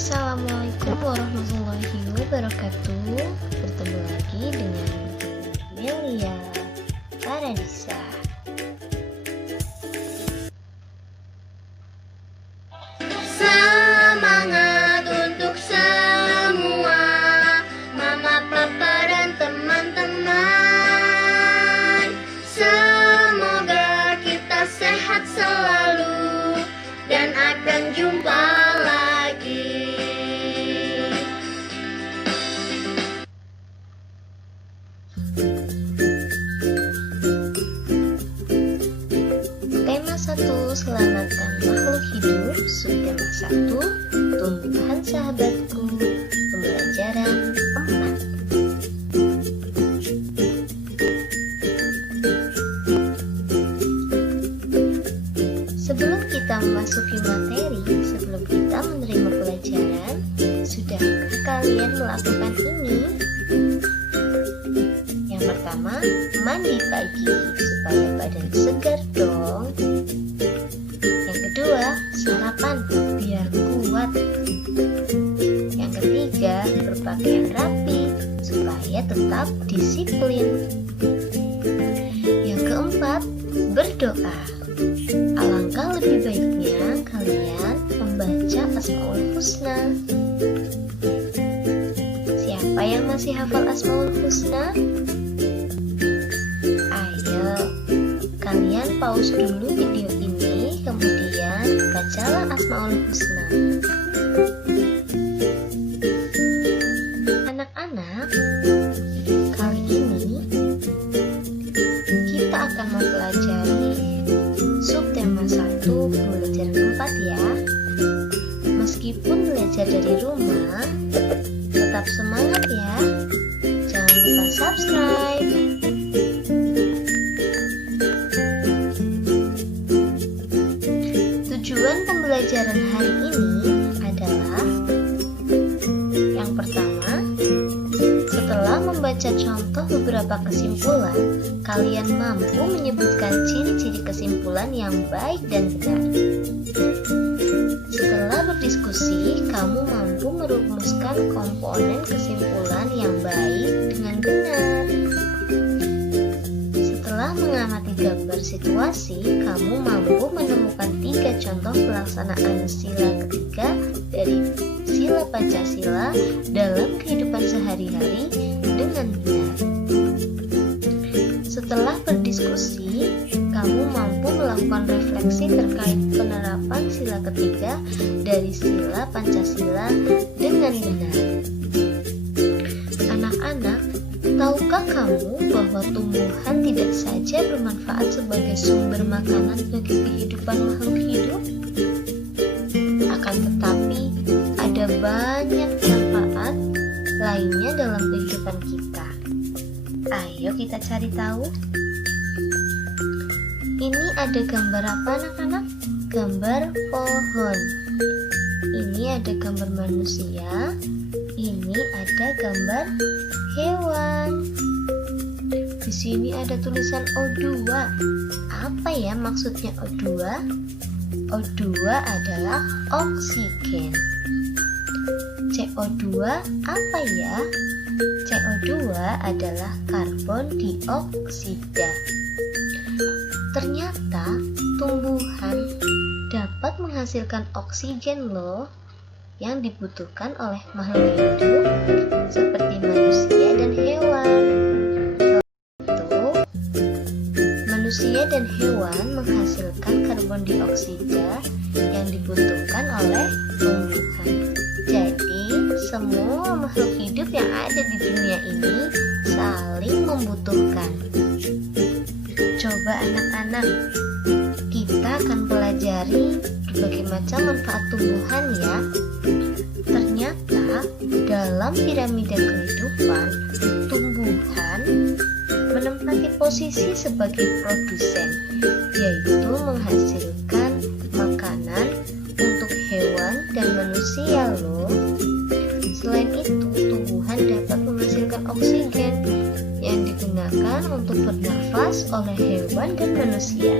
Assalamualaikum warahmatullahi wabarakatuh. Bertemu lagi dengan Melia Paradisa. Semangat untuk semua mama, papa, dan teman-teman. Semoga kita sehat selalu dan akan jumpa lagi. Tema 1, selamatkan makhluk hidup. Subtema 1, tumbuhan sahabatku. Pembelajaran 4. Sebelum kita memasuki materi, sebelum kita menerima pelajaran, sudahkah kalian melakukan ini? Yang pertama, mandi pagi supaya badan segar dong. Yang kedua, sarapan biar kuat. Yang ketiga, berpakaian rapi supaya tetap disiplin. Yang keempat, berdoa. Alangkah lebih baiknya kalian membaca Asmaul Husna. Siapa yang masih hafal Asmaul Husna? Ayo, kalian pause dulu video ini, kemudian bacalah Asmaul Husna. Anak-anak, kali ini kita akan mempelajari subtema 1 pembelajaran 4 ya. Meskipun belajar dari rumah, tetap semangat ya. Jangan lupa subscribe. Tujuan pembelajaran hari ini adalah yang pertama, setelah membaca contoh beberapa kesimpulan, kalian mampu menyebutkan ciri-ciri kesimpulan yang baik dan benar. Setelah berdiskusi, kamu mampu merumuskan komponen kesimpulan yang baik dengan benar. Setelah mengamati gambar situasi, kamu mampu menemukan 3 contoh pelaksanaan sila ketiga dari sila Pancasila dalam kehidupan sehari-hari dengan benar. Setelah berdiskusi, kamu mampu melakukan refleksi terkait penerapan sila ketiga dari sila Pancasila dengan benar. Anak-anak, tahukah kamu bahwa tumbuhan tidak saja bermanfaat sebagai sumber makanan bagi kehidupan makhluk hidup? Akan tetapi, ada banyak manfaat lainnya dalam kehidupan kita. Ayo kita cari tahu. Ini ada gambar apa anak-anak? Gambar pohon. Ini ada gambar manusia. Ini ada gambar hewan. Di sini ada tulisan O2. Apa ya maksudnya O2? O2 adalah oksigen. CO2 apa ya? CO2 adalah karbon dioksida. Ternyata tumbuhan dapat menghasilkan oksigen loh yang dibutuhkan oleh makhluk hidup seperti manusia dan hewan. Itu, manusia dan hewan menghasilkan karbon dioksida yang dibutuhkan oleh tumbuhan. Jadi, semua makhluk hidup yang ada di dunia ini saling membutuhkan. Coba anak-anak, kita akan pelajari berbagai macam manfaat tumbuhan ya. Ternyata dalam piramida kehidupan, tumbuhan menempati posisi sebagai produsen, yaitu menghasilkan makanan untuk hewan dan manusia loh. Selain itu, tumbuhan dapat menghasilkan oksigen yang digunakan untuk bernafas oleh hewan dan manusia.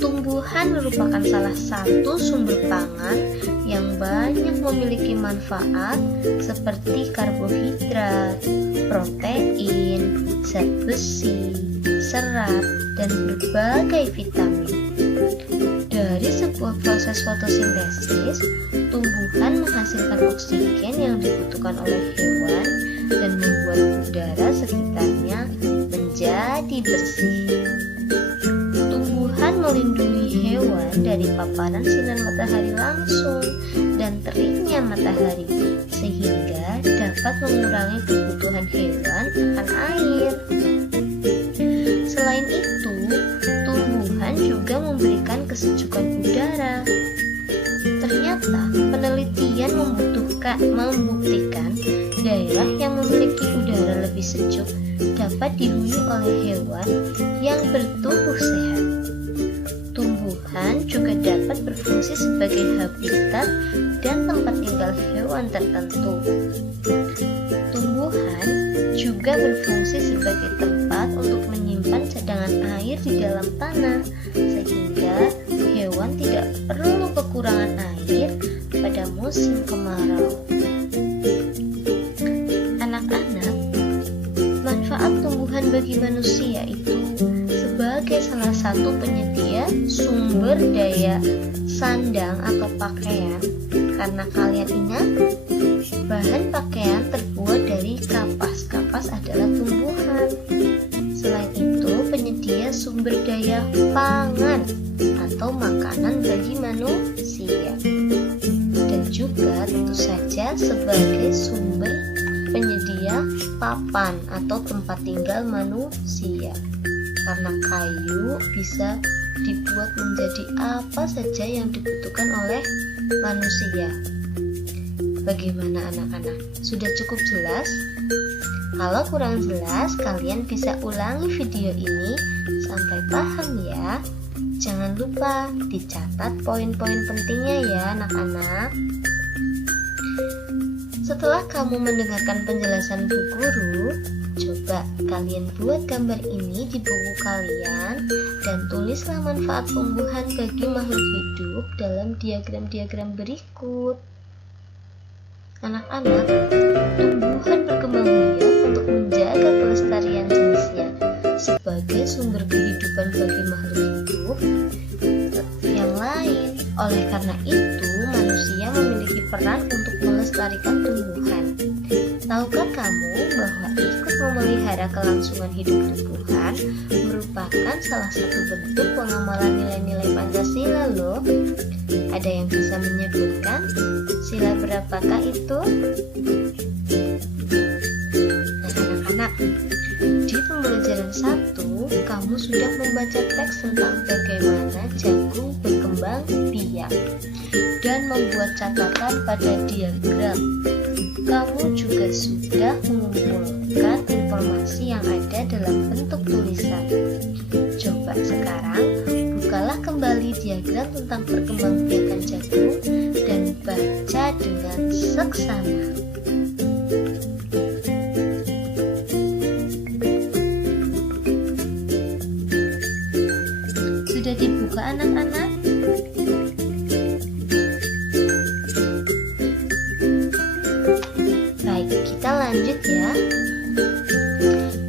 Tumbuhan tumbuhan merupakan salah satu sumber pangan yang banyak memiliki manfaat seperti karbohidrat, protein, zat besi, serat, dan berbagai vitamin. Dari sebuah proses fotosintesis, tumbuhan menghasilkan oksigen yang dibutuhkan oleh hewan dan membuat udara sekitarnya menjadi bersih. Tumbuhan melindungi hewan dari paparan sinar matahari langsung dan teriknya matahari, sehingga dapat mengurangi kebutuhan hewan akan air. Selain itu, tumbuhan juga memberikan kesejukan udara. Ternyata penelitian membuktikan daerah yang memiliki udara lebih sejuk dapat dihuni oleh hewan yang bertubuh sehat. Tumbuhan juga dapat berfungsi sebagai habitat dan tempat tinggal hewan tertentu. Tumbuhan juga berfungsi sebagai tempat untuk menyimpan cadangan air di dalam tanah, sehingga hewan tidak perlu kekurangan air pada musim kemarau. Anak-anak, manfaat tumbuhan bagi manusia itu sebagai salah satu penyedia sumber daya sandang atau pakaian, karena kalian ingat, bahan pakaian terbuat dari kapas-kapas adalah tumbuhan. Selain itu, penyedia sumber daya pangan atau makanan bagi manusia, dan juga tentu saja sebagai sumber penyedia papan atau tempat tinggal manusia, karena kayu bisa dibuat menjadi apa saja yang dibutuhkan oleh manusia. Bagaimana anak-anak? Sudah cukup jelas? Kalau kurang jelas, kalian bisa ulangi video ini sampai paham ya. Jangan lupa dicatat poin-poin pentingnya ya anak-anak. Setelah kamu mendengarkan penjelasan Bu Guru, coba kalian buat gambar ini di buku kalian dan tulislah manfaat tumbuhan bagi makhluk hidup dalam diagram-diagram berikut. Anak-anak, tumbuhan berkembang biak untuk menjaga kelestarian jenisnya sebagai sumber kehidupan bagi makhluk hidup yang lain. Oleh karena itu, manusia memiliki peran untuk melestarikan tumbuhan. Tahukah kamu bahwa ikut memelihara kelangsungan hidup tumbuhan merupakan salah satu bentuk pengamalan nilai-nilai Pancasila loh? Ada yang bisa menyebutkan sila berapakah itu? Nah anak-anak, di pembelajaran 1 kamu sudah membaca teks tentang bagaimana jagung berkembang biak dan membuat catatan pada diagram. Kamu juga sudah mengumpulkan informasi yang ada dalam bentuk tulisan. Coba sekarang bukalah kembali diagram tentang perkembangbiakan jagung dan baca dengan seksama. Sudah dibuka anak-anak? Baik, kita lanjut ya.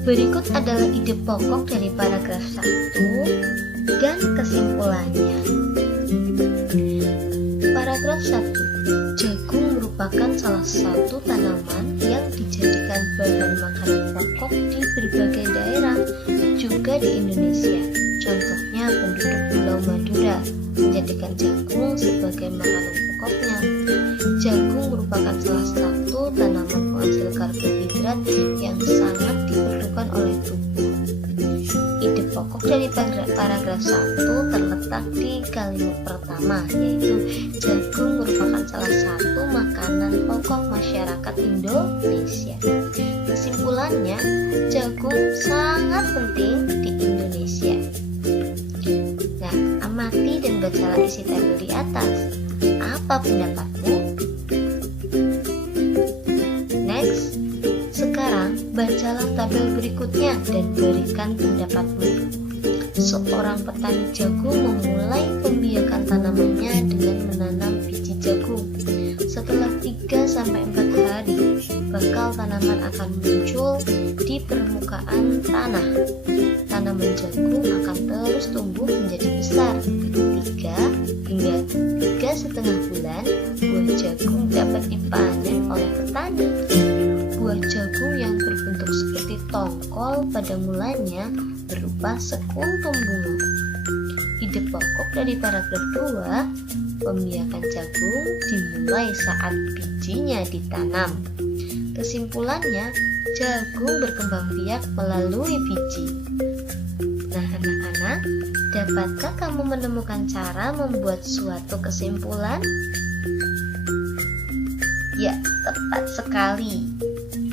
Berikut adalah ide pokok dari paragraf 1 dan kesimpulannya. Paragraf 1. Jagung merupakan salah satu tanaman yang dijadikan bahan makanan pokok di berbagai daerah, juga di Indonesia. Contohnya penduduk Pulau Madura menjadikan jagung sebagai makanan pokoknya. Jagung merupakan salah satu tanaman penghasil karbohidrat yang sangat diperlukan oleh tubuh. Ide pokok dari paragraf 1 terletak di kalimat pertama, yaitu jagung merupakan salah satu makanan pokok masyarakat Indonesia. Kesimpulannya, jagung sangat penting di Indonesia. Nah, amati dan bacalah isi tabel di atas. Apa pendapatmu? Next, sekarang bacalah tabel berikutnya dan berikan pendapatmu. seorang petani jagung memulai pembiakan tanamannya dengan menanam biji jagung. Setelah 3-4 hari, bakal tanaman akan muncul di permukaan tanah. Tanaman jagung akan terus tumbuh menjadi besar. 3 hingga 3,5 bulan, buah jagung dapat dipanen oleh petani. Buah jagung yang berbentuk seperti tongkol pada mulanya berupa sekuntum bunga. Ide pokok dari paragraf 2, pembiakan jagung dimulai saat bijinya ditanam. Kesimpulannya, jagung berkembang biak melalui biji. Nah, anak-anak, dapatkah kamu menemukan cara membuat suatu kesimpulan? Ya, tepat sekali.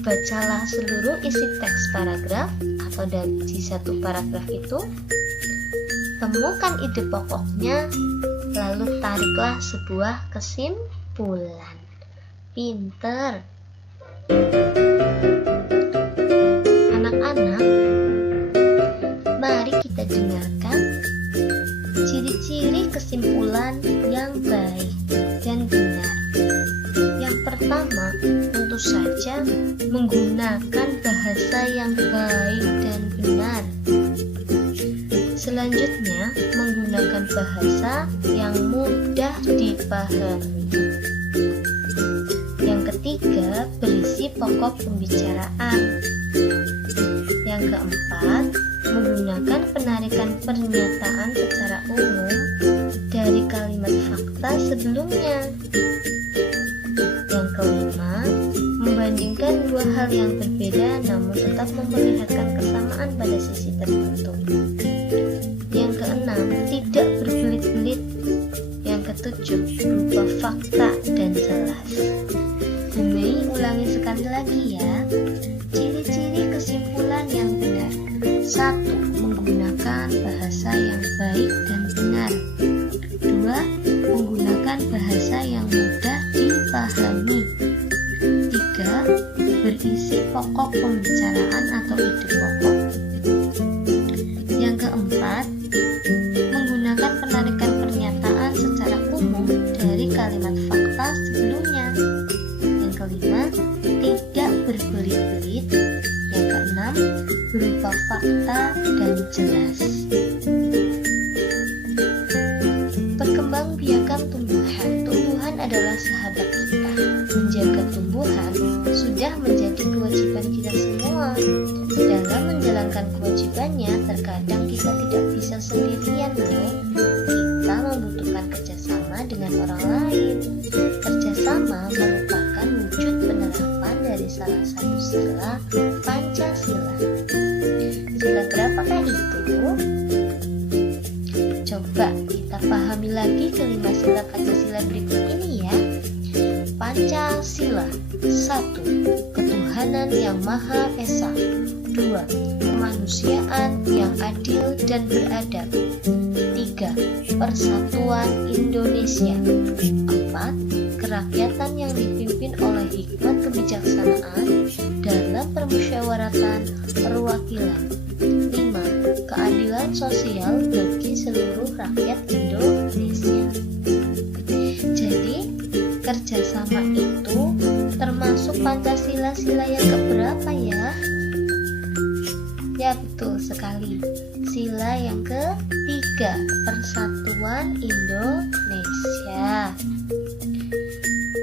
Bacalah seluruh isi teks paragraf atau dari satu paragraf itu. Temukan ide pokoknya, lalu tariklah sebuah kesimpulan. Pinter. Anak-anak, mari kita dengarkan ciri-ciri kesimpulan yang baik dan benar. Yang pertama, tentu saja menggunakan bahasa yang baik dan benar. Selanjutnya, menggunakan bahasa yang mudah dipahami. Yang ketiga, berisi pokok pembicaraan. Yang keempat, menggunakan penarikan pernyataan secara umum dari kalimat fakta sebelumnya. Yang kelima, membandingkan dua hal yang berbeda namun tetap memperlihatkan kesamaan pada sisi tertentu. Yang keenam, tidak berbelit-belit. Yang ketujuh, berupa fakta dan jelas. Bumi ulangi sekali lagi ya. Ciri-ciri kesimpulan yang benar. 1. Menggunakan bahasa yang baik dan benar. 2. Menggunakan bahasa yang mudah dipahami. 3. Berisi pokok pembicaraan atau ide pokok. Yang keempat, menggunakan penarikan pernyataan secara umum dari kalimat fakta sebelumnya. Yang kelima, tidak berbelit-belit. Yang keenam, berupa fakta dan jelas. Perkembangbiakan tumbuhan. Tumbuhan adalah sahabat kita. Menjaga tumbuhan sudah menjadi kewajiban kita semua. Dalam menjalankan kewajibannya, terkadang kita tidak bisa sendirian loh. Kita membutuhkan kerjasama dengan orang lain. Kerjasama merupakan wujud penerapan dari salah satu sila Pancasila. Sila berapakah itu? Coba kita pahami lagi kelima sila Pancasila berikut ini ya. Pancasila. 1. Ketuhanan yang Maha Esa. 2. Kemanusiaan yang adil dan beradab. 3. Persatuan Indonesia. 4. Kerakyatan yang dipimpin oleh hikmat kebijaksanaan dalam permusyawaratan perwakilan. 5. Keadilan sosial bagi seluruh rakyat Indonesia. Jadi, kerjasama itu termasuk Pancasila-sila yang keberapa ya? Ya, betul sekali. Sila yang ketiga, Persatuan Indonesia.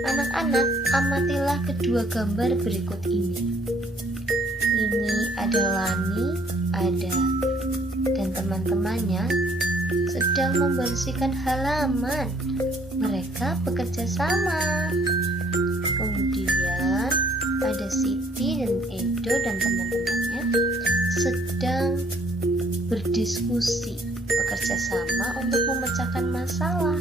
Anak-anak, amatilah kedua gambar berikut ini. Ini ada Lani, ada dan teman-temannya sedang membersihkan halaman. Mereka bekerja sama. Kemudian ada Siti dan Edo dan teman-temannya sedang berdiskusi, bekerja sama untuk memecahkan masalah.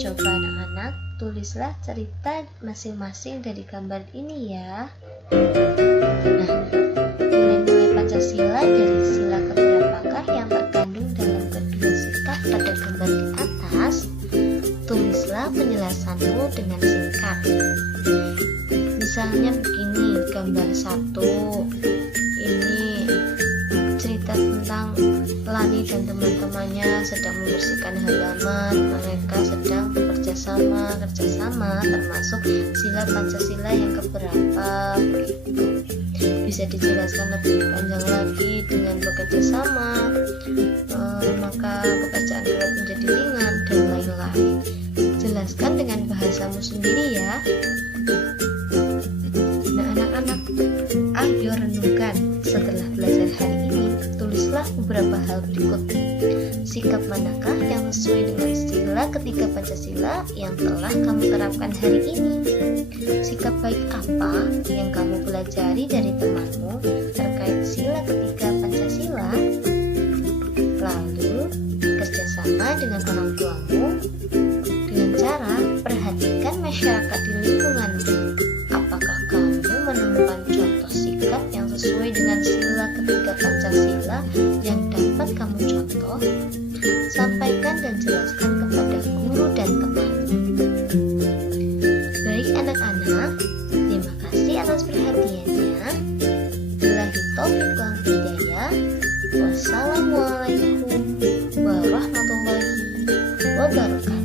Coba anak-anak, tulislah cerita masing-masing dari gambar ini ya. Nah, nilai-nilai Pancasila dari sila keberapakah yang terkandung dalam kedua sikap pada gambar di atas? Tulislah penjelasanmu dengan singkat. Misalnya begini, gambar 1. Ini cerita tentang Lani dan teman-temannya sedang membersihkan halaman, mereka sedang bekerja sama termasuk sila Pancasila yang keberapa begitu. Bisa dijelaskan lebih panjang lagi dengan bekerja sama, maka pekerjaan berat menjadi ringan dan lain-lain. Jelaskan dengan bahasamu sendiri ya. Nah anak-anak, ayo renungkan setelah belajar hari ini. Tulislah beberapa hal berikut. Sikap manakah yang sesuai dengan sila ketiga Pancasila yang telah kamu terapkan hari ini? Sikap baik apa yang kamu pelajari dari temanmu terkait sila ketiga Pancasila? Lalu, kerjasama dengan orang tuamu dengan cara perhatikan masyarakat di lingkunganmu. Apakah kamu menemukan contoh sikap yang sesuai dengan sila ketiga Pancasila yang dapat kamu contoh? Sampaikan dan jelaskan kepada guru dan temanmu. Baik anak-anak, terima kasih atas perhatiannya. Billahi taufiq wal hidayah. Wassalamualaikum warahmatullahi wabarakatuh.